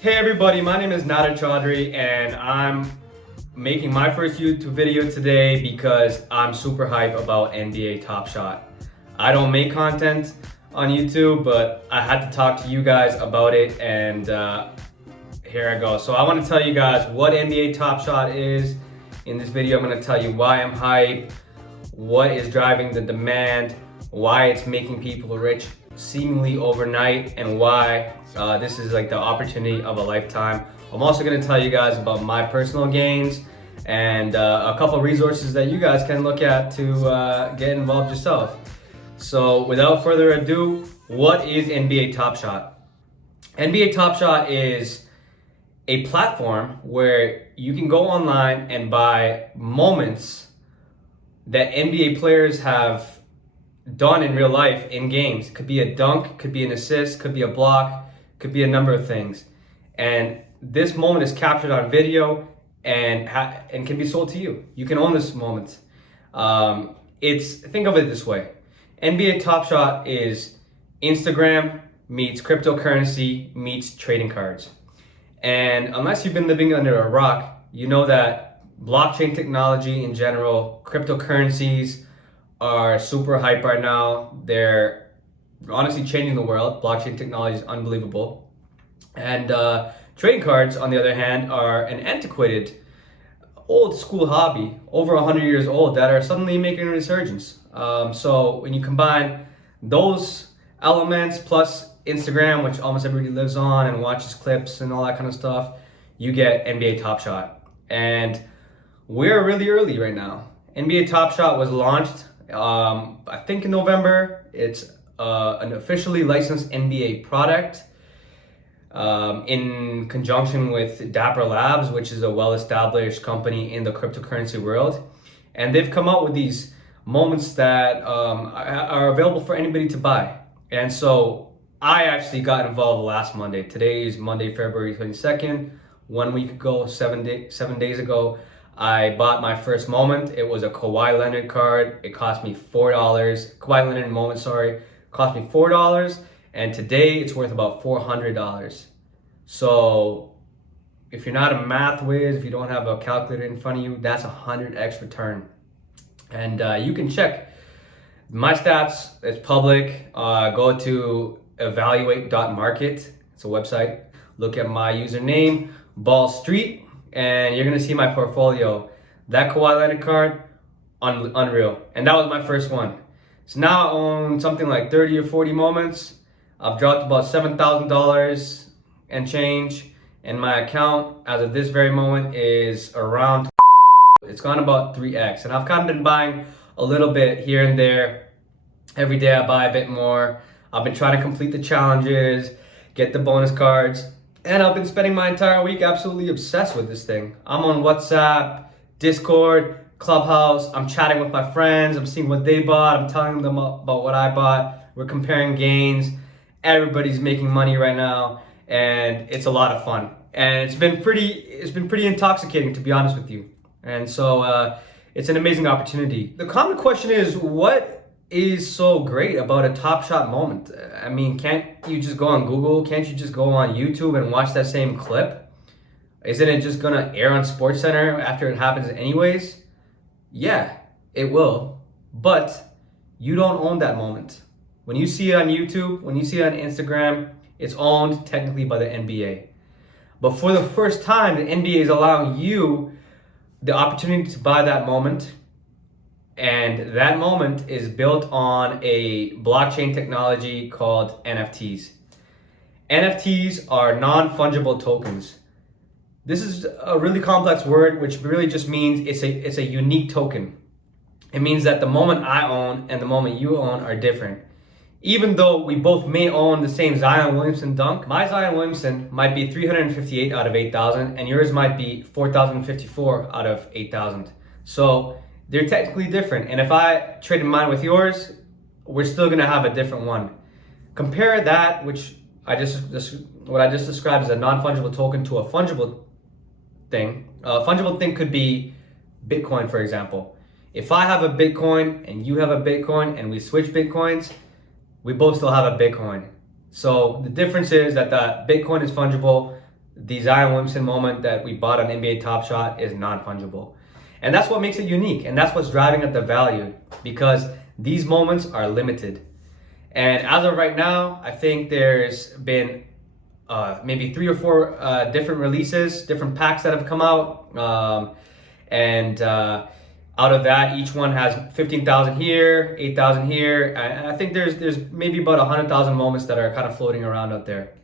Hey everybody, my name is Nader Chaudhry and I'm making my first YouTube video today because I'm super hype about NBA Top Shot. I don't make content on YouTube, but I had to talk to you guys about it, and here I go. So I want to tell you guys what NBA Top Shot is. In this video, I'm going to tell you why I'm hype, what is driving the demand, why it's making people rich seemingly overnight, and why this is like the opportunity of a lifetime. I'm also going to tell you guys about my personal gains and a couple resources that you guys can look at to get involved yourself. So without further ado, what is NBA Top Shot? NBA Top Shot is a platform where you can go online and buy moments that NBA players have done in real life in games. Could be a dunk, could be an assist, could be a block, could be a number of things. And this moment is captured on video and can be sold to you. You can own this moment. Think of it this way. NBA Top Shot is Instagram meets cryptocurrency meets trading cards. And unless you've been living under a rock, you know that blockchain technology in general, cryptocurrencies are super hype right now. They're honestly changing the world. Blockchain technology is unbelievable. And trading cards, on the other hand, are an antiquated, old school hobby, over 100 years old, that are suddenly making a resurgence. So when you combine those elements plus Instagram, which almost everybody lives on and watches clips and all that kind of stuff, you get NBA Top Shot. And we're really early right now. NBA Top Shot was launched, I think in November. It's an officially licensed NBA product in conjunction with Dapper Labs, which is a well-established company in the cryptocurrency world. And they've come out with these moments that are available for anybody to buy. And so I actually got involved last Monday. Today is Monday, February 22nd. 1 week ago, 7 days ago, I bought my first moment. It was a Kawhi Leonard card. It cost me $4. Kawhi Leonard moment, sorry. Cost me $4. And today it's worth about $400. So if you're not a math whiz, if you don't have a calculator in front of you, that's 100x return. And you can check my stats. It's public. Go to evaluate.market. It's a website. Look at my username, Ball Street, and you're gonna see my portfolio. That Kawhi Leonard card, unreal. And that was my first one. So now I own something like 30 or 40 moments. I've dropped about $7,000 and change, and my account as of this very moment is around, it's gone about 3x. And I've kind of been buying a little bit here and there. Every day I buy a bit more. I've been trying to complete the challenges, get the bonus cards, and I've been spending my entire week absolutely obsessed with this thing. I'm on WhatsApp, Discord, Clubhouse. I'm chatting with my friends. I'm seeing what they bought. I'm telling them about what I bought. We're comparing gains. Everybody's making money right now, and it's a lot of fun. And it's been pretty intoxicating, to be honest with you. And so it's an amazing opportunity. The common question is, what is so great about a Top Shot moment? I mean, can't you just go on Google? Can't you just go on YouTube and watch that same clip? Isn't it just gonna air on SportsCenter after it happens anyways? Yeah, it will, but you don't own that moment. When you see it on YouTube, when you see it on Instagram, it's owned technically by the NBA. But for the first time, the NBA is allowing you the opportunity to buy that moment. And that moment is built on a blockchain technology called NFTs. NFTs are non-fungible tokens. This is a really complex word, which really just means it's a unique token. It means that the moment I own and the moment you own are different. Even though we both may own the same Zion Williamson dunk, my Zion Williamson might be 358 out of 8,000, and yours might be 4,054 out of 8,000. So they're technically different. And if I traded mine with yours, we're still gonna have a different one. Compare that, what I just described as a non-fungible token, to a fungible thing. A fungible thing could be Bitcoin, for example. If I have a Bitcoin and you have a Bitcoin and we switch Bitcoins, we both still have a Bitcoin. So the difference is that the Bitcoin is fungible, the Zion Williamson moment that we bought on NBA Top Shot is non-fungible. And that's what makes it unique. And that's what's driving up the value, because these moments are limited. And as of right now, I think there's been maybe 3 or 4 different releases, different packs that have come out. Out of that, each one has 15,000 here, 8,000 here. I think there's maybe about 100,000 moments that are kind of floating around out there.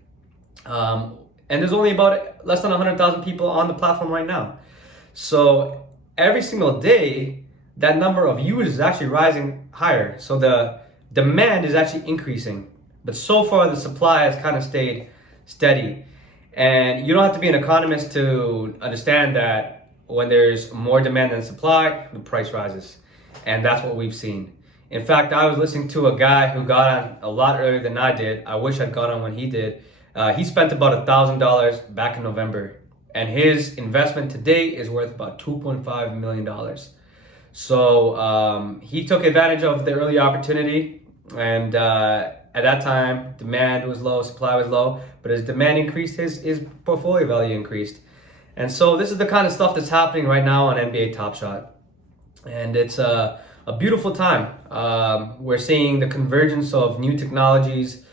And there's only about less than 100,000 people on the platform right now. So every single day, that number of users is actually rising higher. So the demand is actually increasing. But so far, the supply has kind of stayed steady. And you don't have to be an economist to understand that when there's more demand than supply, the price rises. And that's what we've seen. In fact, I was listening to a guy who got on a lot earlier than I did. I wish I'd got on when he did. He spent about $1,000 back in November. And his investment to date is worth about $2.5 million. So he took advantage of the early opportunity. And at that time, demand was low, supply was low. But as demand increased, his portfolio value increased. And so this is the kind of stuff that's happening right now on NBA Top Shot. And it's a beautiful time. We're seeing the convergence of new technologies,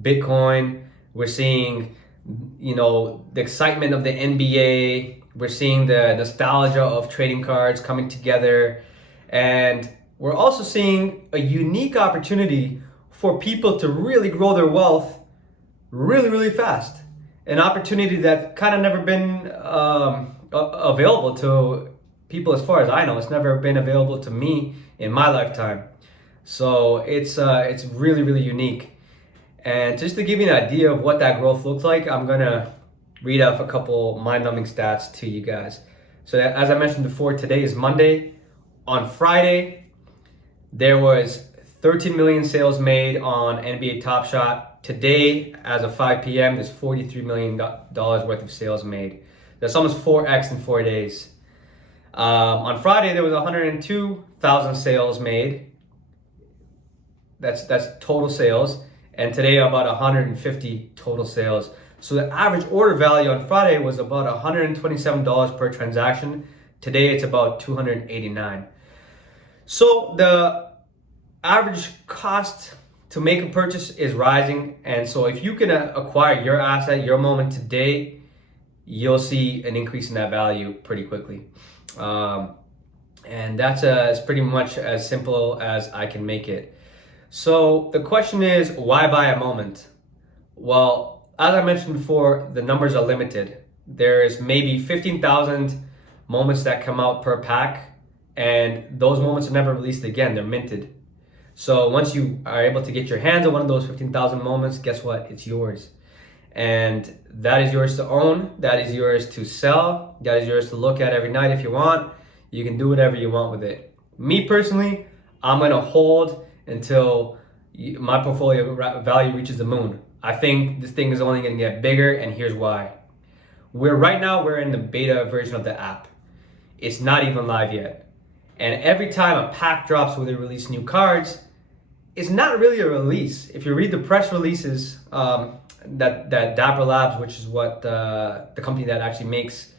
Bitcoin. We're seeing, the excitement of the NBA. We're seeing the nostalgia of trading cards coming together. And we're also seeing a unique opportunity for people to really grow their wealth really, really fast. An opportunity that kind of never been available to people, as far as I know. It's never been available to me in my lifetime. So it's really, really unique. And just to give you an idea of what that growth looks like, I'm gonna read off a couple mind-numbing stats to you guys. So as I mentioned before, today is Monday. On Friday, there was 13 million sales made on NBA Top Shot. Today, as of 5 p.m., there's $43 million worth of sales made. That's almost 4x in 4 days. On Friday, there was 102,000 sales made. That's total sales. And today, about 150 total sales. So the average order value on Friday was about $127 per transaction. Today, it's about $289. So the average cost to make a purchase is rising. And so if you can acquire your asset, your moment today, you'll see an increase in that value pretty quickly. And that's it's pretty much as simple as I can make it. So the question is, why buy a moment? Well, as I mentioned before, the numbers are limited. There's maybe 15,000 moments that come out per pack, and those moments are never released again. They're minted. So once you are able to get your hands on one of those 15,000 moments, guess what? It's yours. And that is yours to own. That is yours to sell. That is yours to look at every night if you want. You can do whatever you want with it. Me personally, I'm going to hold until my portfolio value reaches the moon. I think this thing is only going to get bigger, and here's why. Right now, we're in the beta version of the app. It's not even live yet. And every time a pack drops where they release new cards, it's not really a release. If you read the press releases, that Dapper Labs, which is what the company that actually makes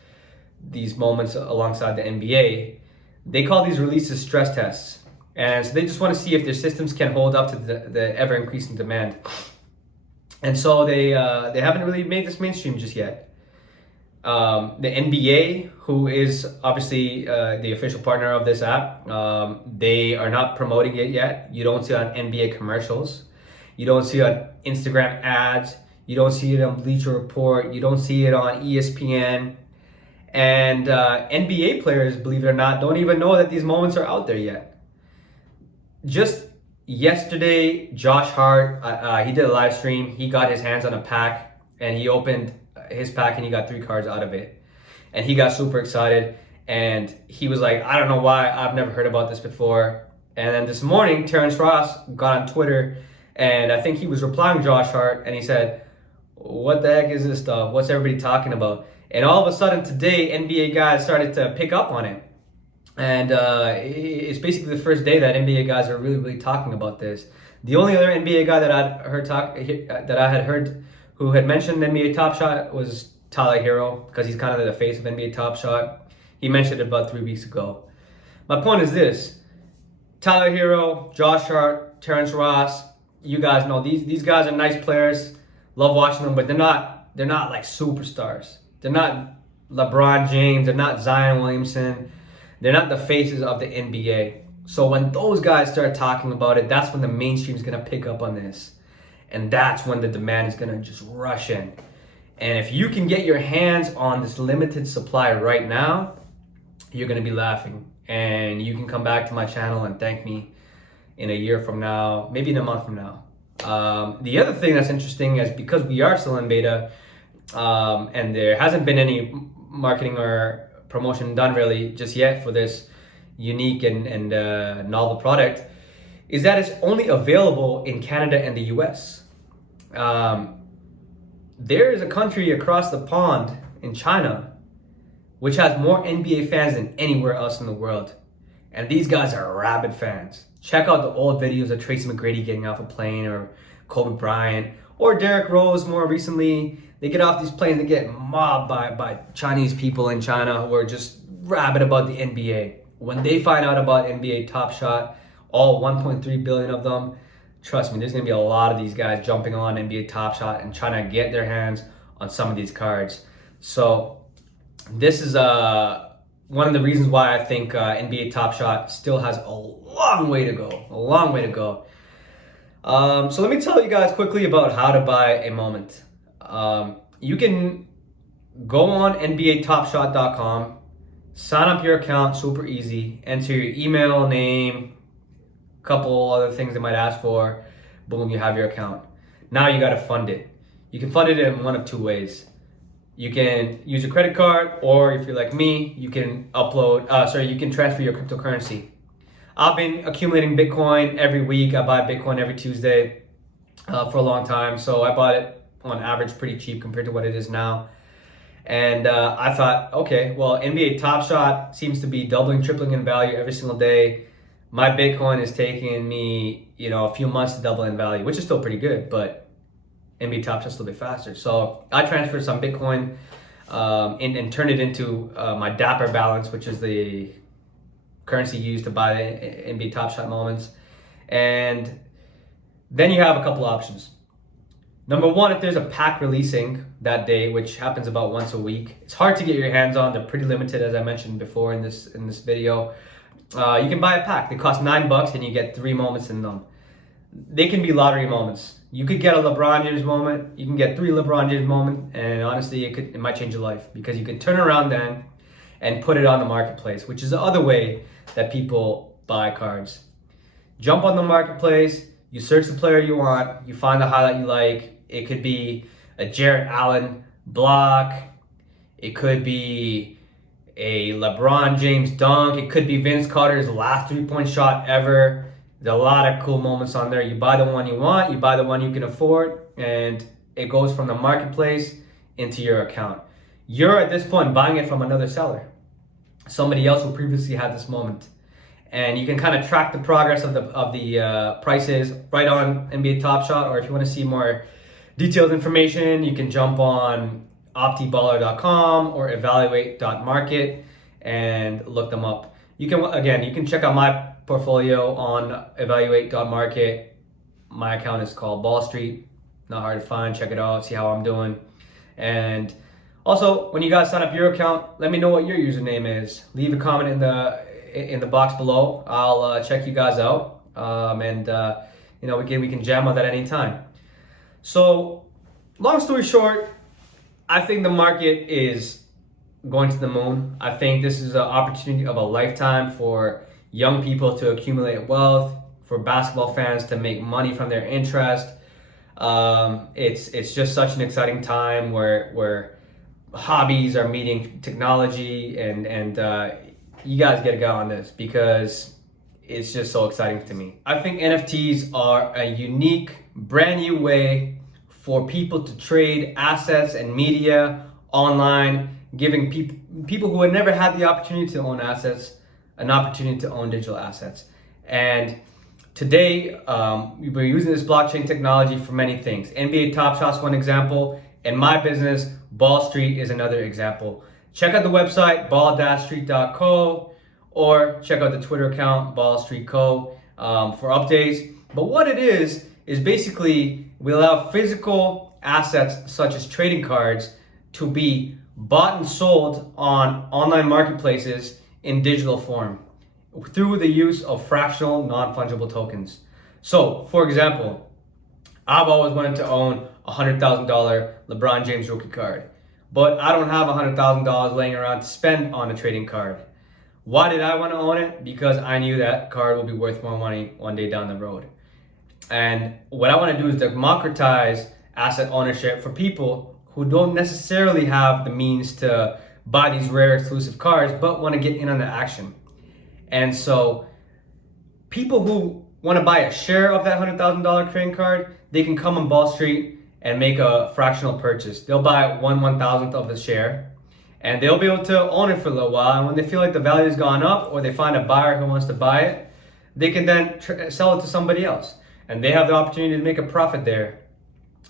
these moments alongside the NBA, they call these releases stress tests. And so they just want to see if their systems can hold up to the ever-increasing demand. And so they haven't really made this mainstream just yet. The NBA, who is obviously the official partner of this app, they are not promoting it yet. You don't see it on NBA commercials. You don't see it on Instagram ads. You don't see it on Bleacher Report. You don't see it on ESPN. And NBA players, believe it or not, don't even know that these moments are out there yet. Just yesterday, Josh Hart, he did a live stream. He got his hands on a pack, and he opened his pack, and he got 3 cards out of it. And he got super excited, and he was like, I don't know why, I've never heard about this before. And then this morning, Terrence Ross got on Twitter, and I think he was replying to Josh Hart, and he said, what the heck is this stuff? What's everybody talking about? And all of a sudden today, NBA guys started to pick up on it. And it's basically the first day that NBA guys are really, really talking about this. The only other NBA guy that I had heard who had mentioned NBA Top Shot was Tyler Hero, because he's kind of the face of NBA Top Shot. He mentioned it about 3 weeks ago. My point is this: Tyler Hero, Josh Hart, Terrence Ross. You guys know these guys are nice players. Love watching them, but they're not like superstars. They're not LeBron James. They're not Zion Williamson. They're not the faces of the NBA. So when those guys start talking about it, that's when the mainstream is gonna pick up on this, and that's when the demand is gonna just rush in. And if you can get your hands on this limited supply right now, you're gonna be laughing, and you can come back to my channel and thank me in a year from now, maybe in a month from now. The other thing that's interesting is because we are still in beta, and there hasn't been any marketing or promotion done really just yet for this unique and novel product, is that it's only available in Canada and the US. There is a country across the pond in China which has more NBA fans than anywhere else in the world. And these guys are rabid fans. Check out the old videos of Tracy McGrady getting off a plane, or Kobe Bryant, or Derrick Rose more recently. They get off these planes, they get mobbed by Chinese people in China who are just rabid about the NBA. When they find out about NBA Top Shot, all 1.3 billion of them, trust me, there's gonna be a lot of these guys jumping on NBA Top Shot and trying to get their hands on some of these cards. So this is one of the reasons why I think NBA Top Shot still has a long way to go. A long way to go. So let me tell you guys quickly about how to buy a moment. You can go on NBATopShot.com, sign up your account, super easy, enter your email, name, couple other things they might ask for, boom, you have your account. Now you gotta fund it. You can fund it in one of two ways. You can use a credit card, or if you're like me, you can you can transfer your cryptocurrency. I've been accumulating Bitcoin every week. I buy Bitcoin every Tuesday for a long time. So I bought it on average pretty cheap compared to what it is now. And I thought, okay, well, NBA Top Shot seems to be doubling, tripling in value every single day. My Bitcoin is taking me, a few months to double in value, which is still pretty good, but NBA Top Shot's a little bit faster. So I transferred some Bitcoin and turned it into my Dapper balance, which is the currency used to buy NBA Top Shot moments. And then you have a couple options. Number one, if there's a pack releasing that day, which happens about once a week, it's hard to get your hands on. They're pretty limited, as I mentioned before in this video. You can buy a pack. They cost $9 and you get 3 moments in them. They can be lottery moments. You could get a LeBron James moment. You can get 3 LeBron James moments, and honestly, it might change your life, because you can turn around then and put it on the marketplace, which is the other way that people buy cards. Jump on the marketplace. You search the player you want. You find the highlight you like. It could be a Jarrett Allen block. It could be a LeBron James dunk. It could be Vince Carter's last 3-point shot ever. There's a lot of cool moments on there. You buy the one you want, you buy the one you can afford, and it goes from the marketplace into your account. You're at this point buying it from another seller, somebody else who previously had this moment. And you can kind of track the progress of the prices right on NBA Top Shot, or if you want to see more detailed information, you can jump on optiballer.com or evaluate.market and look them up. You can check out my portfolio on evaluate.market. My account is called Ball Street. Not hard to find. Check it out, see how I'm doing. And also, when you guys sign up your account, let me know what your username is. Leave a comment in the box below. I'll check you guys out, and we can jam on that anytime. So, long story short, I think the market is going to the moon. I think this is an opportunity of a lifetime for young people to accumulate wealth, for basketball fans to make money from their interest. It's just such an exciting time where hobbies are meeting technology, and you guys get to go on this, because it's just so exciting to me. I think NFTs are a unique, brand new way for people to trade assets and media online, giving people who had never had the opportunity to own assets an opportunity to own digital assets. And today, we're using this blockchain technology for many things. NBA Top Shot's one example. In my business, Ball Street is another example. Check out the website, ball-street.co, or check out the Twitter account, Ball Street Co, for updates. But what it is basically we allow physical assets such as trading cards to be bought and sold on online marketplaces in digital form through the use of fractional non-fungible tokens. So, for example, I've always wanted to own a $100,000 Lebron James rookie card, but I don't have $100,000 laying around to spend on a trading card. Why did I want to own it? Because I knew that card will be worth more money one day down the road. And what I want to do is democratize asset ownership for people who don't necessarily have the means to buy these rare exclusive cards, but want to get in on the action. And so people who want to buy a share of that $100,000 trading card, they can come on Ball Street and make a fractional purchase. They'll buy 1/1000th of the share, and they'll be able to own it for a little while. And when they feel like the value's gone up, or they find a buyer who wants to buy it, they can then sell it to somebody else, and they have the opportunity to make a profit there.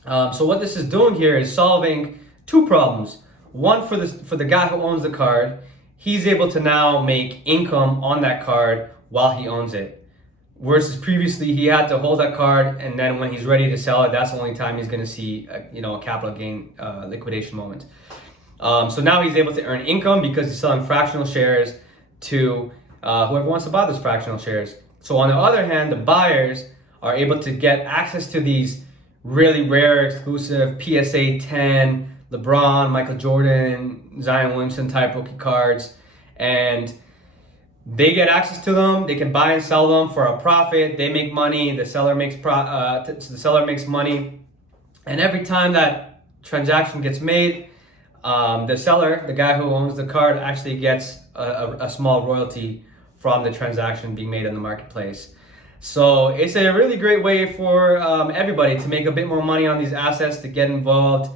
So what this is doing here is solving two problems. One, for the guy who owns the card, he's able to now make income on that card while he owns it. Versus previously, he had to hold that card, and then when he's ready to sell it, that's the only time he's going to see a capital gain liquidation moment. So now he's able to earn income because he's selling fractional shares to whoever wants to buy those fractional shares. So on the other hand, the buyers are able to get access to these really rare, exclusive PSA 10, LeBron, Michael Jordan, Zion Williamson type rookie cards, and they get access to them. They can buy and sell them for a profit. They make money. The seller makes money, and every time that transaction gets made, the seller, the guy who owns the card, actually gets a small royalty from the transaction being made in the marketplace. So it's a really great way for everybody to make a bit more money on these assets, to get involved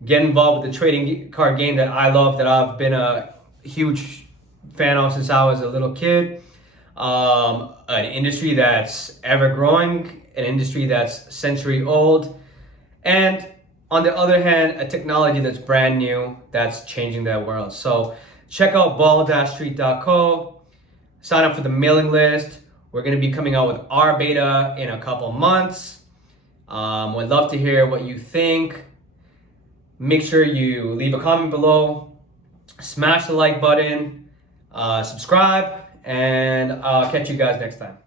with the trading card game that I love, that I've been a huge fan of since I was a little kid. An industry that's ever growing, an industry that's century old, and on the other hand, a technology that's brand new, that's changing the world. So check out ball-street.co, sign up for the mailing list. We're going to be coming out with our beta in a couple months. Would love to hear what you think. Make sure you leave a comment below, smash the like button, subscribe, and I'll catch you guys next time.